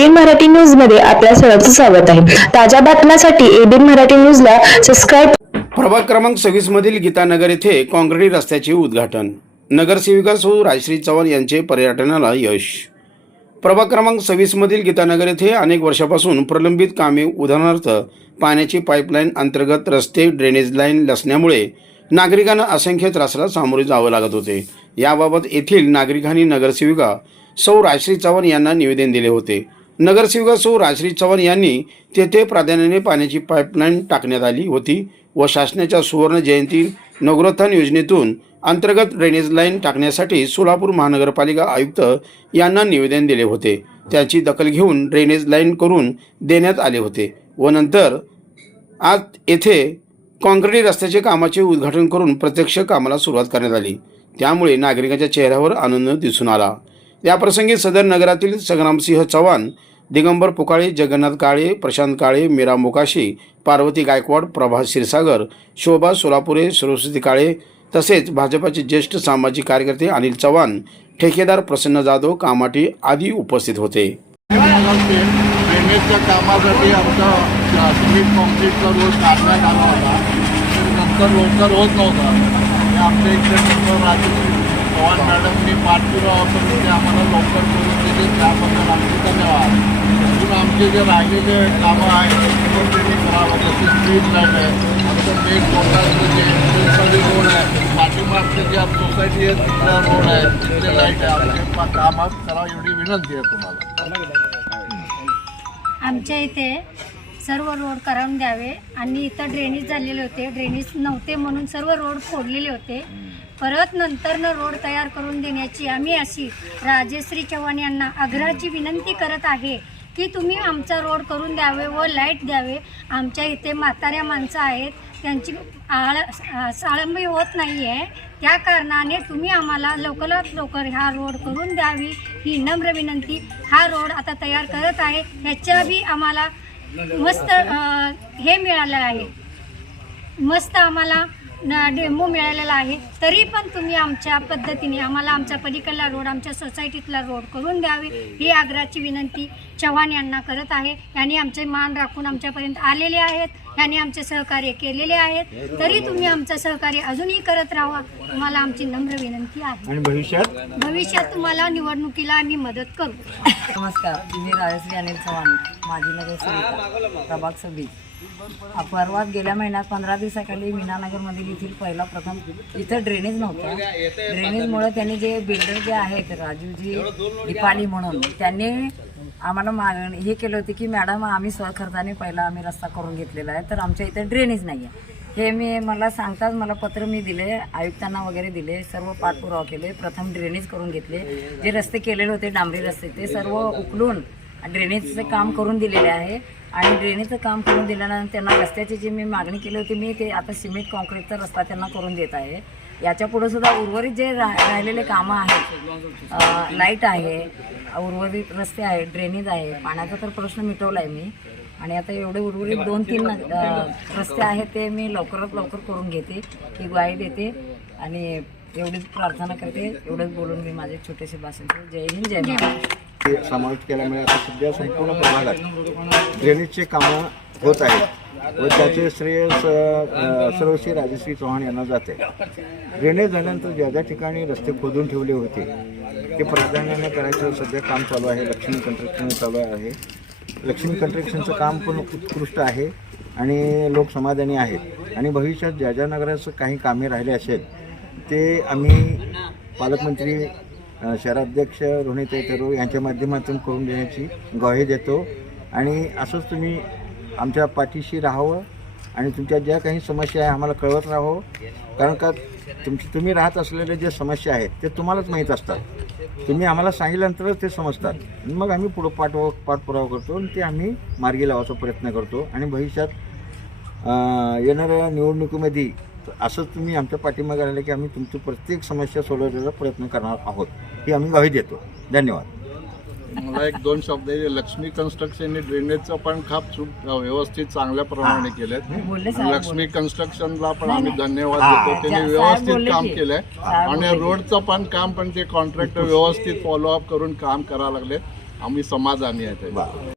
ABN Marathi न्यूजमध्ये आपल्या सर्वांचं स्वागत आहे. ताज्या बातम्यांसाठी एबीएन मराठी न्यूजला सबस्क्राईब प्रभाग क्रमांक सव्वीस मधील गीतानगर येथे काँक्रीट रस्त्याचे उद्घाटन. नगरसेविका सौ राजश्री चव्हाण यांचे पर्यटनाला यश. प्रभाग क्रमांक सव्वीस मधील गीतानगर येथे अनेक वर्षापासून प्रलंबित कामे उदाहरणार्थ पाण्याची पाईपलाईन अंतर्गत रस्ते ड्रेनेज लाईन लसण्यामुळे नागरिकांना असंख्य त्रासाला सामोरे जावं लागत होते. याबाबत येथील नागरिकांनी नगरसेविका सौ राजश्री चव्हाण यांना निवेदन दिले होते. नगरसेविका सौ राजश्री चव्हाण यांनी तेथे प्राधान्याने पाण्याची पाईपलाईन टाकण्यात आली होती व शासनाच्या सुवर्ण जयंती नगरोत्थान योजनेतून अंतर्गत ड्रेनेज लाईन टाकण्यासाठी सोलापूर महानगरपालिका आयुक्त यांना निवेदन दिले होते. त्याची दखल घेऊन ड्रेनेज लाईन करून देण्यात आले होते व नंतर आज येथे काँक्रीट रस्त्याचे कामाचे उद्घाटन करून प्रत्यक्ष कामाला सुरुवात करण्यात आली. त्यामुळे नागरिकांच्या चेहऱ्यावर आनंद दिसून आला. याप्रसंगी सदर नगरातील संग्रामसिंह चव्हाण दिगंबर पुकाळे जगन्नाथ काळे प्रशांत काळे मीरा मोकाशी पार्वती गायकवाड प्रभा क्षीरसागर शोभा सोलापुरे सरस्वती काळे तसेच भाजपाचे ज्येष्ठ सामाजिक कार्यकर्ते अनिल चव्हाण ठेकेदार प्रसन्न जाधव कामाटी आदी उपस्थित होते. ड्रेनेजच्या कामासाठी आमचा सिमेंट कॉन्क्रीटचा रोज काढण्यात आला होता. नंतर लवकर होत नव्हता. आमच्या इकडे पवार राजेश्री चव्हाण मॅडमनी पाठपुरावा करून ते आम्हाला लवकर करून दिले. त्याबद्दल आमचे धन्यवाद. अजून आमचे जे राहिलेले कामं आहेत ते पण त्यांनी करावं. जसे स्ट्रीट लाइट आहे आमचं मेन कोर्टाचं जे प्रिन्सिपली रोड आहे. पाठीमागचं जे सोसायटी आहे तिथला रोड आहे तिथले लाइट आहे. आमचे कामात करा एवढी विनंती आहे तुम्हाला. आमच्या इथे सर्व रोड करावून द्यावे. आणि इथं ड्रेनेज झालेले होते. ड्रेनेज नव्हते म्हणून सर्व रोड फोडलेले होते. परत नंतरनं रोड तयार करून देण्याची आम्ही अशी राजेश्री चव्हाण यांना आग्रहाची विनंती करत आहे की तुम्ही आमचा रोड करून द्यावे व लाइट द्यावे. आमच्या इथे म्हाताऱ्या माणसं आहेत. त्यांची आळ साळंबी होत नाही आहे त्या कारणाने तुम्ही आम्हाला लवकरात लवकर हा रोड करून द्यावी ही नम्र विनंती. हा रोड आता तयार करत आहे. ह्याच्या बी आम्हाला मस्त हे मिळालं आहे. मस्त आम्हाला डेमो मिळालेला आहे. तरी पण तुम्ही आमच्या पद्धतीने आम्हाला आमच्या पलीकडला रोड आमच्या सोसायटीतला रोड करून द्यावे ही आग्रहाची विनंती चव्हाण यांना करत आहे. यांनी आमचे मान राखून आमच्यापर्यंत आलेले आहेत. यांनी आमचे सहकार्य केलेले आहेत. तरी तुम्ही आमचं सहकार्य अजूनही करत राहा. तुम्हाला आमची नम्र विनंती आहे. आणि भविष्यात? भविष्यात तुम्हाला निवडणुकीला आम्ही मदत करू. नमस्कार. मी राजश्री अनिल चव्हाण माजी नगरसेविका प्रभाग सव्वीस. परवा गेल्या महिन्यात पंधरा दिवसाखाली मीनानगरमधील येथील पहिला प्रथम इथं ड्रेनेज नव्हतं. ड्रेनेजमुळे त्यांनी जे बिल्डर जे आहेत राजूजी दिपाली म्हणून त्यांनी आम्हाला मागणी हे केलं होतं की मॅडम आम्ही स्वखर्चाने पहिला आम्ही रस्ता करून घेतलेला आहे तर आमच्या इथं ड्रेनेज नाही आहे हे मी मला सांगताच मला पत्र मी दिले आयुक्तांना वगैरे दिले सर्व पाठपुरावा केले प्रथम ड्रेनेज करून घेतले. जे रस्ते केलेले होते डांबरी रस्ते ते सर्व उकलून ड्रेनेजचं काम करून दिलेले आहे. आणि ड्रेनेजचं काम करून दिल्यानंतर त्यांना रस्त्याची जी मी मागणी केली होती मी ते आता सिमेंट कॉन्क्रीटचा रस्ता त्यांना करून देत आहे. याच्यापुढं सुद्धा उर्वरित जे रा राहिलेले कामं आहेत लाइट आहे उर्वरित रस्ते आहेत ड्रेनेज आहे पाण्याचा तर प्रश्न मिटवला आहे मी. आणि आता एवढे उर्वरित दोन तीन रस्ते आहेत ते मी लवकरात लवकर करून घेते ही ग्वाही देते आणि एवढीच प्रार्थना करते. एवढंच बोलून मी माझे छोटेसे भाषण जय हिंद जय महाराष्ट्र. ते समाविष्ट केल्यामुळे आता सध्या संपूर्ण प्रभागात ड्रेनेजचे कामं होत आहेत व त्याचे श्रेय सर्वश्री राजश्री चव्हाण यांना जाते. ड्रेनेज झाल्यानंतर ज्या ज्या ठिकाणी रस्ते खोदून ठेवले होते ते प्राधान्याने करायचं सध्या काम चालू आहे. लक्ष्मी कंट्रक्शन चालू आहे. लक्ष्मी कंट्रक्शनचं काम पण उत्कृष्ट आहे आणि लोक समाधानी आहेत. आणि भविष्यात ज्या ज्या नगराचं काही कामे राहिले असेल ते आम्ही पालकमंत्री शहराध्यक्ष रोहित तरू यांच्या माध्यमातून करून देण्याची ग्वाही देतो. आणि असंच तुम्ही आमच्या पाठीशी राहावं आणि तुमच्या ज्या काही समस्या आहे आम्हाला कळवत राहावं. कारण का तुमची तुम्ही राहत असलेल्या ज्या समस्या आहेत ते तुम्हालाच माहीत असतात. तुम्ही आम्हाला सांगितल्यानंतरच ते समजतात. मग आम्ही पुढं पाठव पाठपुरावा करतो आणि ते आम्ही मार्गी लावायचा प्रयत्न करतो. आणि भविष्यात येणाऱ्या निवडणुकीमध्ये असंच तुम्ही आमच्या पाठीमागे राहिले की आम्ही तुमची प्रत्येक समस्या सोडवण्याचा प्रयत्न करणार आहोत ही आम्ही ग्वाही देतो धन्यवाद मला एक दोन शब्द आहे. लक्ष्मी कन्स्ट्रक्शनने ड्रेनेजचं पण खूप व्यवस्थित चांगल्या प्रमाणे केलेत लक्ष्मी कन्स्ट्रक्शनला पण आम्ही धन्यवाद. देतो त्यांनी व्यवस्थित काम की. केलंय आणि. रोडचं पण काम पण ते कॉन्ट्रॅक्टर व्यवस्थित फॉलोअप करून काम करायला लागले आम्ही समाधानी आहे त्याच्यात. बरं